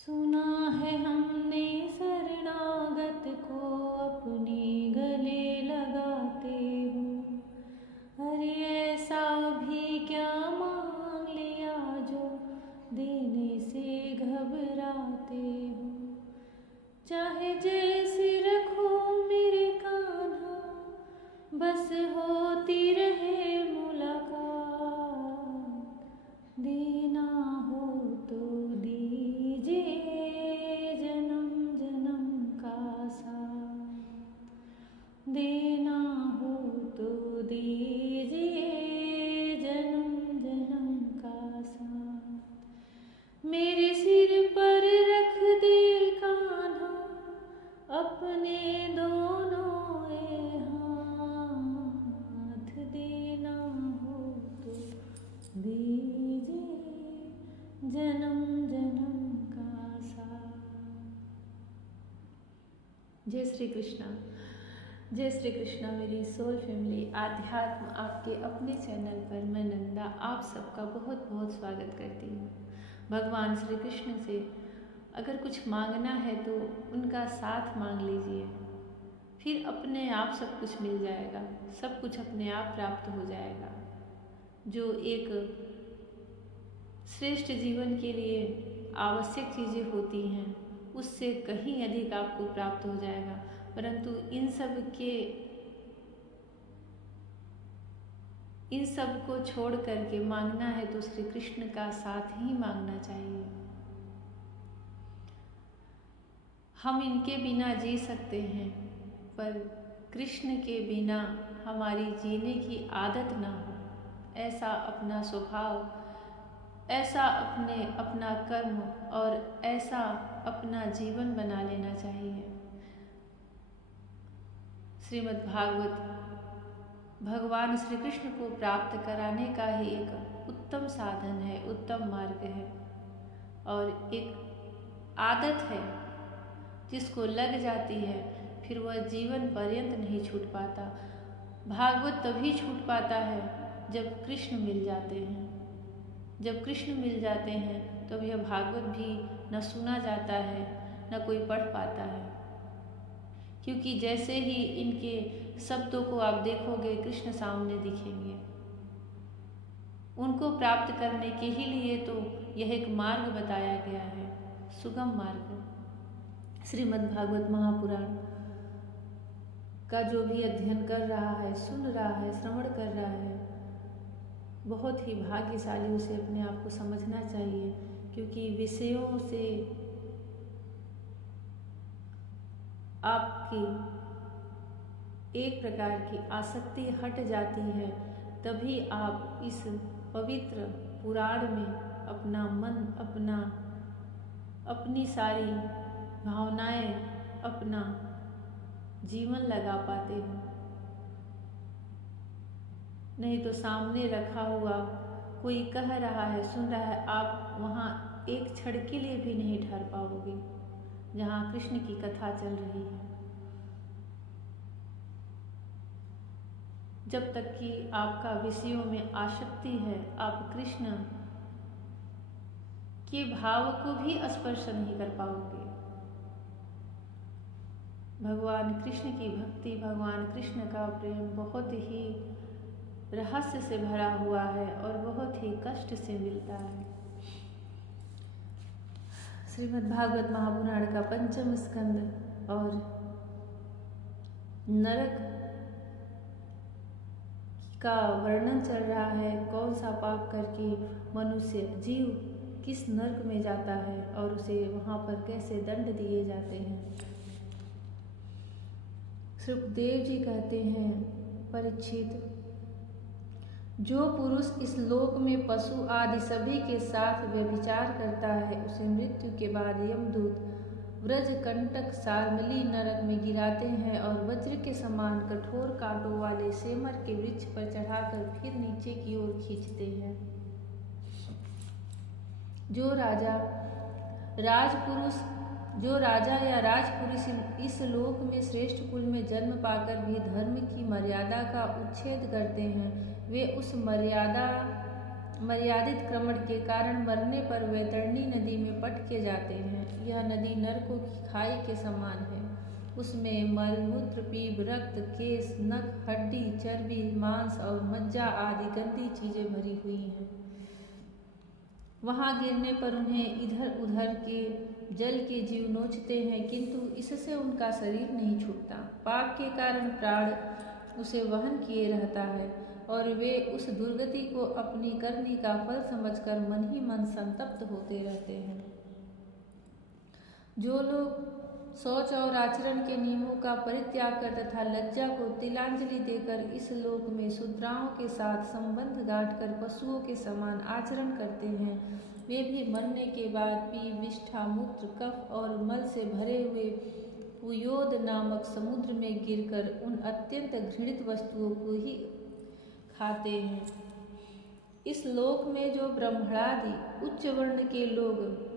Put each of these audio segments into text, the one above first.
सुना है हमने शरणागत को अपने गले लगाते हो। अरे ऐसा भी क्या मांग लिया जो देने से घबराते हो। चाहे जैसे रखो मेरे कान्हा, बस होती रहे मुलाकात। देना हो तो दीजिए जन्म जन्म का साथ। देना हो तो दीजिए जन्म जन्म का साथ। मेरे सिर पर रख दे कान्हा अपने दोनों ये हाथ। देना हो तो दीजिए जन्म जन्म का साथ। जय श्री कृष्णा। जय श्री कृष्णा मेरी सोल फैमिली। आध्यात्म आपके अपने चैनल पर मैं नंदा आप सबका बहुत बहुत स्वागत करती हूँ। भगवान श्री कृष्ण से अगर कुछ मांगना है तो उनका साथ मांग लीजिए, फिर अपने आप सब कुछ मिल जाएगा, सब कुछ अपने आप प्राप्त हो जाएगा। जो एक श्रेष्ठ जीवन के लिए आवश्यक चीज़ें होती हैं उससे कहीं अधिक आपको प्राप्त हो जाएगा। परंतु इन सब को छोड़ करके मांगना है तो श्री कृष्ण का साथ ही मांगना चाहिए। हम इनके बिना जी सकते हैं, पर कृष्ण के बिना हमारी जीने की आदत ना हो, ऐसा अपना स्वभाव, ऐसा अपना कर्म और ऐसा अपना जीवन बना लेना चाहिए। श्रीमद् भागवत भगवान श्री कृष्ण को प्राप्त कराने का ही एक उत्तम साधन है, उत्तम मार्ग है और एक आदत है जिसको लग जाती है फिर वह जीवन पर्यंत नहीं छूट पाता। भागवत तभी छूट पाता है जब कृष्ण मिल जाते हैं। जब कृष्ण मिल जाते हैं तो यह भागवत भी न सुना जाता है न कोई पढ़ पाता है, क्योंकि जैसे ही इनके शब्दों को आप देखोगे कृष्ण सामने दिखेंगे। उनको प्राप्त करने के ही लिए तो यह एक मार्ग बताया गया है, सुगम मार्ग। श्रीमद् भागवत महापुराण का जो भी अध्ययन कर रहा है, सुन रहा है, श्रवण कर रहा है, बहुत ही भाग्यशाली उसे अपने आप को समझना चाहिए, क्योंकि विषयों से आपकी एक प्रकार की आसक्ति हट जाती है, तभी आप इस पवित्र पुराण में अपना मन, अपनी सारी भावनाएं, अपना जीवन लगा पाते हो। नहीं तो सामने रखा हुआ कोई कह रहा है, सुन रहा है, आप वहाँ एक क्षण के लिए भी नहीं ठहर पाओगे जहाँ कृष्ण की कथा चल रही है। जब तक कि आपका विषयों में आसक्ति है, आप कृष्ण के भाव को भी स्पर्श नहीं कर पाओगे। भगवान कृष्ण की भक्ति, भगवान कृष्ण का प्रेम बहुत ही रहस्य से भरा हुआ है और बहुत ही कष्ट से मिलता है। श्रीमद् भागवत महापुराण का पंचम स्कंद और नरक का वर्णन चल रहा है। कौन सा पाप करके मनुष्य जीव किस नरक में जाता है और उसे वहाँ पर कैसे दंड दिए जाते हैं। सुखदेव जी कहते हैं, परीक्षित, जो पुरुष इस लोक में पशु आदि सभी के साथ व्यभिचार करता है उसे मृत्यु के बाद यमदूत व्रजकंटक सारमली नरक में गिराते हैं और वज्र के समान कठोर कांटों वाले सेमर के वृक्ष पर चढ़ाकर फिर नीचे की ओर खींचते हैं। जो राजा या राजपुरुष इस लोक में श्रेष्ठ कुल में जन्म पाकर भी धर्म की मर्यादा का उच्छेद करते हैं, वे उस मर्यादा मर्यादित क्रमण के कारण मरने पर वैतरणी नदी में पटके जाते हैं। यह नदी नरकों की खाई के समान है। उसमें मल, मूत्र, पीप, रक्त, केश, नख, हड्डी, चर्बी, मांस और मज्जा आदि गंदी चीजें भरी हुई हैं। वहां गिरने पर उन्हें इधर उधर के जल के जीव नोचते हैं, किंतु इससे उनका शरीर नहीं छूटता। पाप के कारण प्राण उसे वहन किए रहता है और वे उस दुर्गति को अपनी करनी का फल समझकर मन ही मन संतप्त होते रहते हैं। जो लोग शौच और आचरण के नियमों का परित्याग कर तथा लज्जा को तिलांजलि देकर इस लोक में शूद्राओं के साथ संबंध गांठकर पशुओं के समान आचरण करते हैं, वे भी मरने के बाद पी, विष्ठा, मूत्र, कफ और मल से भरे हुए पुयोद नामक समुद्र में गिरकर उन अत्यंत घृणित वस्तुओं को ही खाते हैं। इस लोक में जो ब्राह्मणादि उच्च वर्ण के लोग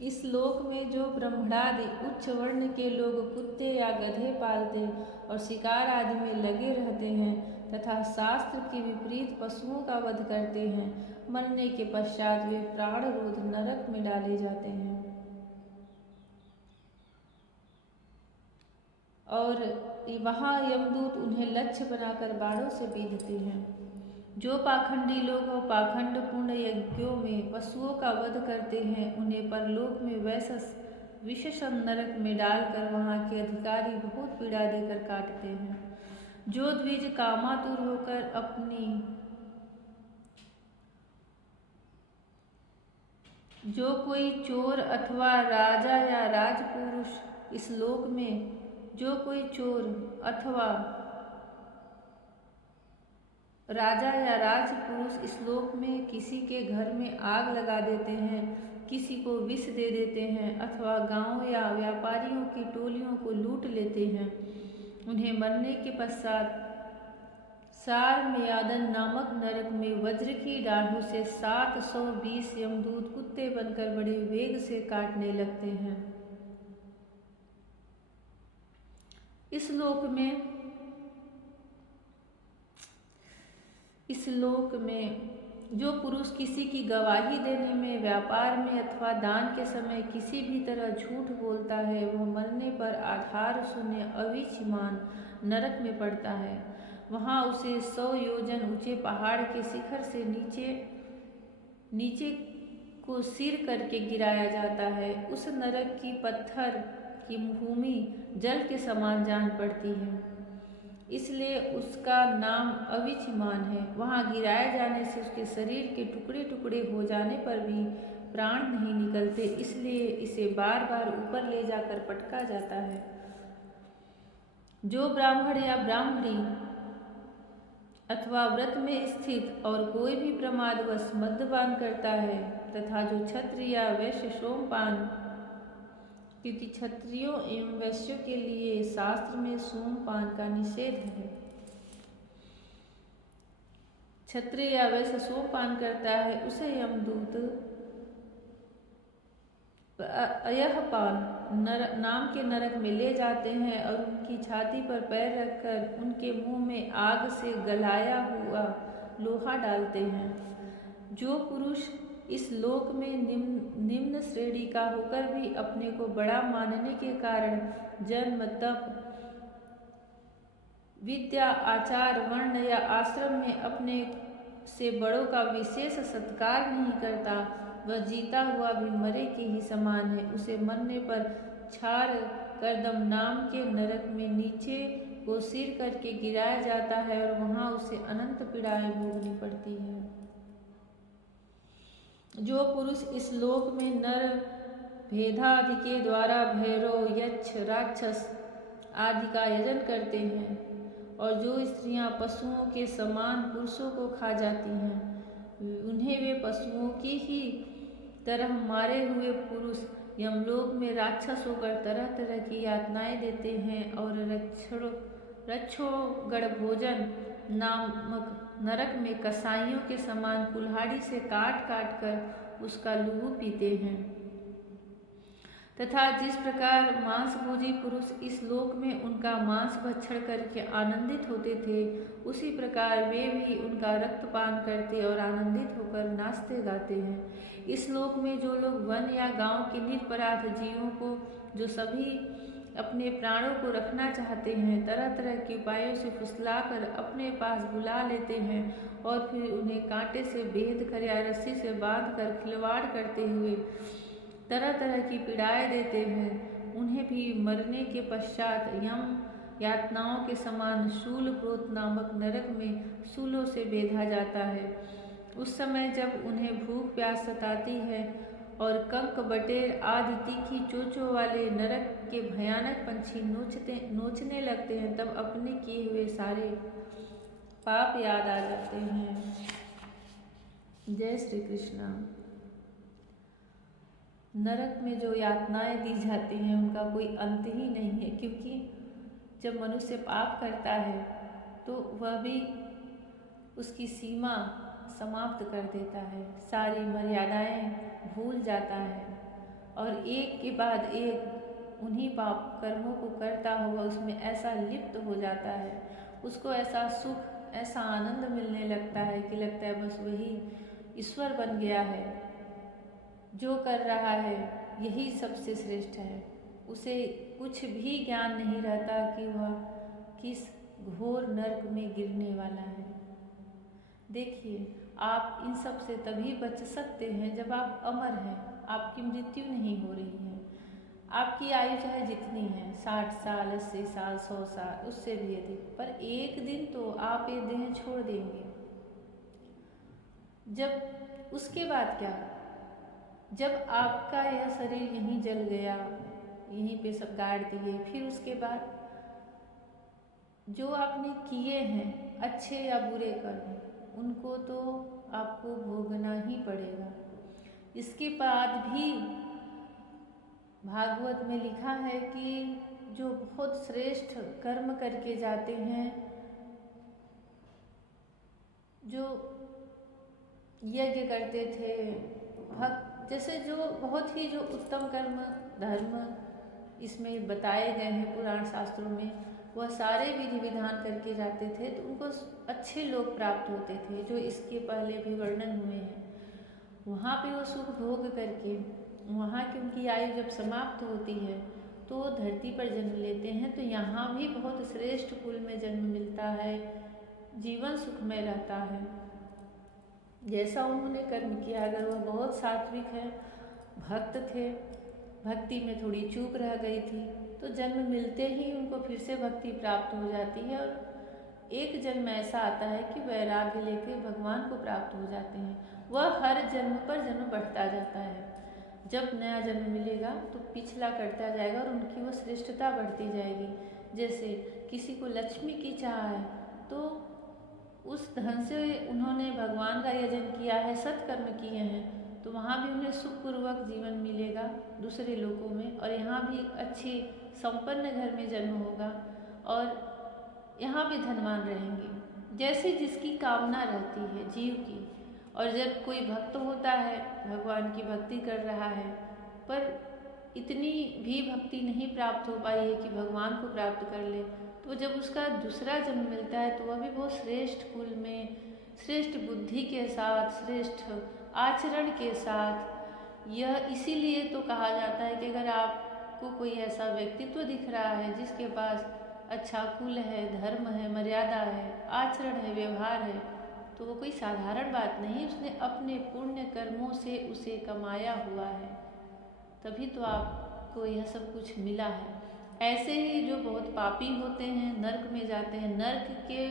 इस लोक में जो ब्राह्मणादि उच्च वर्ण के लोग कुत्ते या गधे पालते और शिकार आदि में लगे रहते हैं तथा शास्त्र के विपरीत पशुओं का वध करते हैं, मरने के पश्चात वे प्राणरोध नरक में डाले जाते हैं और वहां यमदूत उन्हें लक्ष्य बनाकर बाणों से बीधते हैं। जो पाखंडी लोग पाखंड पूर्ण यज्ञों में पशुओं का वध करते हैं, उन्हें परलोक में वैसा विषम नरक में डालकर वहां के अधिकारी बहुत पीड़ा देकर काटते हैं। जो द्विज कामातुर होकर जो कोई चोर अथवा राजा या राजपुरुष इस लोक में जो कोई चोर अथवा राजा या राजपुरुष इस लोक में किसी के घर में आग लगा देते हैं, किसी को विष दे देते हैं अथवा गांव या व्यापारियों की टोलियों को लूट लेते हैं, उन्हें मरने के पश्चात सारमेयादन नामक नरक में वज्र की दाढ़ों से 720 यमदूत कुत्ते बनकर बड़े वेग से काटने लगते हैं। इस लोक में जो पुरुष किसी की गवाही देने में, व्यापार में अथवा दान के समय किसी भी तरह झूठ बोलता है, वह मरने पर आधार शून्य अविचमान नरक में पड़ता है। वहां उसे 100 योजन ऊंचे पहाड़ के शिखर से नीचे को सिर करके गिराया जाता है। उस नरक की पत्थर की भूमि जल के समान जान पड़ती है, इसलिए उसका नाम अविचमान है। वहां गिराए जाने से उसके शरीर के टुकड़े टुकड़े हो जाने पर भी प्राण नहीं निकलते, इसलिए इसे बार बार ऊपर ले जाकर पटका जाता है। जो ब्राह्मण या ब्राह्मणी अथवा व्रत में स्थित और कोई भी प्रमादवश मद्यपान करता है तथा जो क्षत्रिय या वैश्य सोमपान, क्योंकि क्षत्रियों एवं वैश्यों के लिए शास्त्र में सोमपान का निषेध है, क्षत्रिय या वैश्य सोमपान करता है उसे यमदूत अयहपान नाम के नरक में ले जाते हैं और उनकी छाती पर पैर रखकर उनके मुंह में आग से गलाया हुआ लोहा डालते हैं। जो पुरुष इस लोक में निम्न श्रेणी का होकर भी अपने को बड़ा मानने के कारण जन्म, तप, विद्या, आचार, वर्ण या आश्रम में अपने से बड़ों का विशेष सत्कार नहीं करता, वह जीता हुआ भी मरे के ही समान है। उसे मरने पर छार करदम नाम के नरक में नीचे को सिर करके गिराया जाता है और वहां उसे अनंत पीड़ाएं भोगनी पड़ती है। जो पुरुष इस लोक में नर भेदादि के द्वारा भैरव, यक्ष, राक्षस आदि का यजन करते हैं और जो स्त्रियां पशुओं के समान पुरुषों को खा जाती हैं, उन्हें वे पशुओं की ही तरह मारे हुए पुरुष यमलोक में राक्षस होकर तरह तरह की यातनाएं देते हैं और रक्षोगढ़ भोजन नामक नरक में कसाईयों के समान कुल्हाड़ी से काट काट कर उसका लहू पीते हैं तथा जिस प्रकार मांसभोजी पुरुष इस लोक में उनका मांस भक्षण करके आनंदित होते थे, उसी प्रकार वे भी उनका रक्तपान करते और आनंदित होकर नाचते गाते हैं। इस लोक में जो लोग वन या गांव के निरपराध जीवों को, जो सभी अपने प्राणों को रखना चाहते हैं, तरह तरह के उपायों से फुसलाकर अपने पास बुला लेते हैं और फिर उन्हें कांटे से बेध कर या रस्सी से बांध कर खिलवाड़ करते हुए तरह तरह की पीड़ाएं देते हैं, उन्हें भी मरने के पश्चात यम यातनाओं के समान शूलप्रोत नामक नरक में शूलों से बेधा जाता है। उस समय जब उन्हें भूख प्यास सताती है और कंक बटेर आदि तीखी चोंचों वाले नरक के भयानक पंछी नोचने लगते हैं, तब अपने किए हुए सारे पाप याद आ जाते हैं। जय श्री कृष्ण। नरक में जो यातनाएं दी जाती हैं उनका कोई अंत ही नहीं है, क्योंकि जब मनुष्य पाप करता है तो वह भी उसकी सीमा समाप्त कर देता है, सारी मर्यादाएं भूल जाता है और एक के बाद एक उन्हीं पाप कर्मों को करता हुआ उसमें ऐसा लिप्त हो जाता है, उसको ऐसा सुख, ऐसा आनंद मिलने लगता है कि लगता है बस वही ईश्वर बन गया है, जो कर रहा है यही सबसे श्रेष्ठ है। उसे कुछ भी ज्ञान नहीं रहता कि वह किस घोर नरक में गिरने वाला है। देखिए, आप इन सब से तभी बच सकते हैं जब आप अमर हैं, आपकी मृत्यु नहीं हो रही है। आपकी आयु चाहे जितनी है, 60 साल, 80 साल, 100 साल, उससे भी अधिक, पर एक दिन तो आप ये देह छोड़ देंगे। जब उसके बाद क्या? जब आपका यह शरीर यहीं जल गया, यहीं पे सब गाड़ दिए, फिर उसके बाद जो आपने किए हैं अच्छे या बुरे कर्म, उनको तो आपको भोगना ही पड़ेगा। इसके बाद भी भागवत में लिखा है कि जो बहुत श्रेष्ठ कर्म करके जाते हैं, जो यज्ञ करते थे, भक्त जैसे जो बहुत ही जो उत्तम कर्म धर्म इसमें बताए गए हैं पुराण शास्त्रों में, वह सारे विधि विधान करके जाते थे तो उनको अच्छे लोग प्राप्त होते थे, जो इसके पहले भी वर्णन हुए हैं। वहाँ पे वो सुख भोग करके वहाँ की उनकी आयु जब समाप्त होती है तो धरती पर जन्म लेते हैं, तो यहाँ भी बहुत श्रेष्ठ कुल में जन्म मिलता है, जीवन सुखमय रहता है। जैसा उन्होंने कर्म किया, अगर वह बहुत सात्विक है, भक्त थे, भक्ति में थोड़ी चूक रह गई थी, तो जन्म मिलते ही उनको फिर से भक्ति प्राप्त हो जाती है और एक जन्म ऐसा आता है कि वैराग्य लेकर भगवान को प्राप्त हो जाते हैं। वह हर जन्म पर जन्म बढ़ता जाता है। जब नया जन्म मिलेगा तो पिछला कटता जाएगा और उनकी वो श्रेष्ठता बढ़ती जाएगी। जैसे किसी को लक्ष्मी की चाह है तो उस धन से उन्होंने भगवान का यजन किया है, सत्कर्म किए हैं, तो वहाँ भी उन्हें सुखपूर्वक जीवन मिलेगा दूसरे लोकों में, और यहाँ भी अच्छे संपन्न घर में जन्म होगा और यहाँ भी धनवान रहेंगे। जैसे जिसकी कामना रहती है जीव की। और जब कोई भक्त होता है, भगवान की भक्ति कर रहा है, पर इतनी भी भक्ति नहीं प्राप्त हो पाई है कि भगवान को प्राप्त कर ले, तो जब उसका दूसरा जन्म मिलता है तो वह भी बहुत श्रेष्ठ कुल में, श्रेष्ठ बुद्धि के साथ, श्रेष्ठ आचरण के साथ। यह इसीलिए तो कहा जाता है कि अगर आपको कोई ऐसा व्यक्तित्व दिख रहा है जिसके पास अच्छा कुल है, धर्म है, मर्यादा है, आचरण है, व्यवहार है, तो वो कोई साधारण बात नहीं, उसने अपने पुण्य कर्मों से उसे कमाया हुआ है, तभी तो आपको यह सब कुछ मिला है। ऐसे ही जो बहुत पापी होते हैं, नर्क में जाते हैं, नर्क के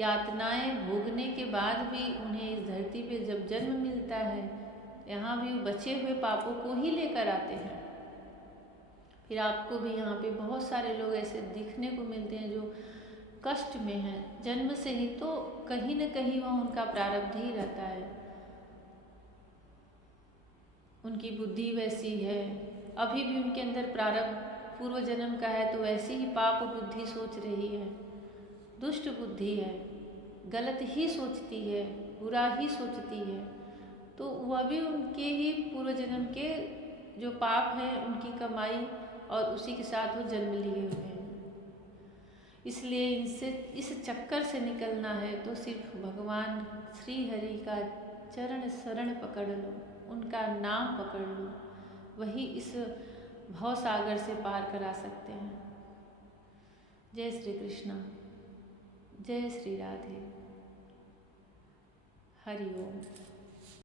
यातनाएं भोगने के बाद भी उन्हें इस धरती पे जब जन्म मिलता है, यहाँ भी बचे हुए पापों को ही लेकर आते हैं। फिर आपको भी यहाँ पे बहुत सारे लोग ऐसे दिखने को मिलते हैं जो कष्ट में हैं जन्म से ही, तो कहीं न कहीं वह उनका प्रारब्ध ही रहता है, उनकी बुद्धि वैसी है, अभी भी उनके अंदर प्रारब्ध पूर्व जन्म का है, तो वैसी ही पाप बुद्धि सोच रही है, दुष्ट बुद्धि है, गलत ही सोचती है, बुरा ही सोचती है, तो वह भी उनके ही पूर्व जन्म के जो पाप है उनकी कमाई और उसी के साथ वो जन्म लिए हुए हैं। इसलिए इनसे इस चक्कर से निकलना है तो सिर्फ भगवान श्री हरि का चरण शरण पकड़ लो, उनका नाम पकड़ लो, वही इस भव सागर से पार करा सकते हैं। जय श्री कृष्ण, जय श्री राधे, हरि ओम।